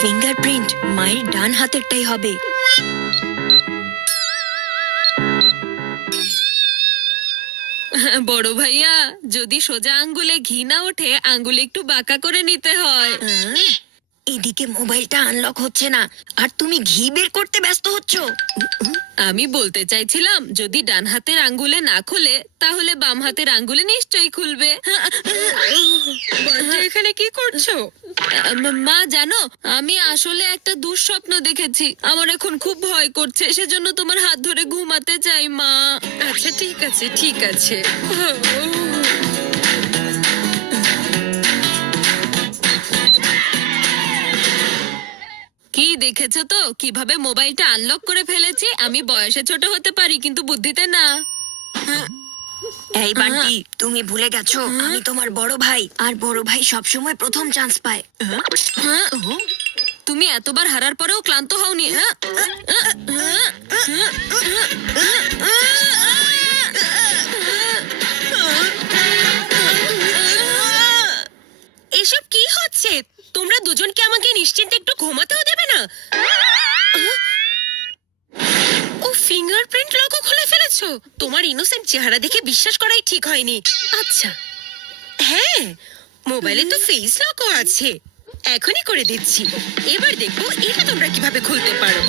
Fingerprint মায়ের ডান হাতেরটাই হবে। বড় ভাইয়া, যদি সোজা আঙ্গুলে ঘি না ওঠে আঙ্গুলে একটু বাঁকা করে নিতে হয়। এদিকে মোবাইলটা আনলক হচ্ছে না আর তুমি ঘি বের করতে ব্যস্ত হচ্ছ। আমি বলতে চাইছিলাম যদি ডান হাতের আঙ্গুলে না খোলে তাহলে বাম হাতের আঙ্গুলে নিশ্চয়ই খুলবে। এখানে কি করছো? মা জানো, আমি আসলে একটা দুঃস্বপ্ন দেখেছি। আমার এখন খুব ভয় করছে, সেজন্য তোমার হাত ধরে ঘুমাতে চাই মা। আচ্ছা ঠিক আছে ঠিক আছে। কি দেখেছো তো কিভাবে মোবাইলটা আনলক করে ফেলেছি? আমি বয়সে ছোট হতে পারি কিন্তু বুদ্ধিতে না। এই বান্টি, তুমি ভুলে গেছো আমি তোমার বড় ভাই, আর বড় ভাই সবসময় প্রথম চান্স পায়। হ্যাঁ? তুমি এতবার হারার পরেও ক্লান্ত হওনি? হ্যাঁ? এসব কি হচ্ছে? তোমরা দুজন কি আমাকে নিশ্চিন্তে একটু ঘুমাতেও দেবে না? ও ফিঙ্গারপ্রিন্ট লকও খুলে ফেলেছো? তোমার ইনোসেন্ট চেহারা দেখে বিশ্বাস করাই ঠিক হয়নি। আচ্ছা হ্যাঁ, মোবাইলে তো ফেস লকও আছে। এখনই করে দিচ্ছি। এবার দেখো এটা তোমরা কিভাবে খুলতে পারো।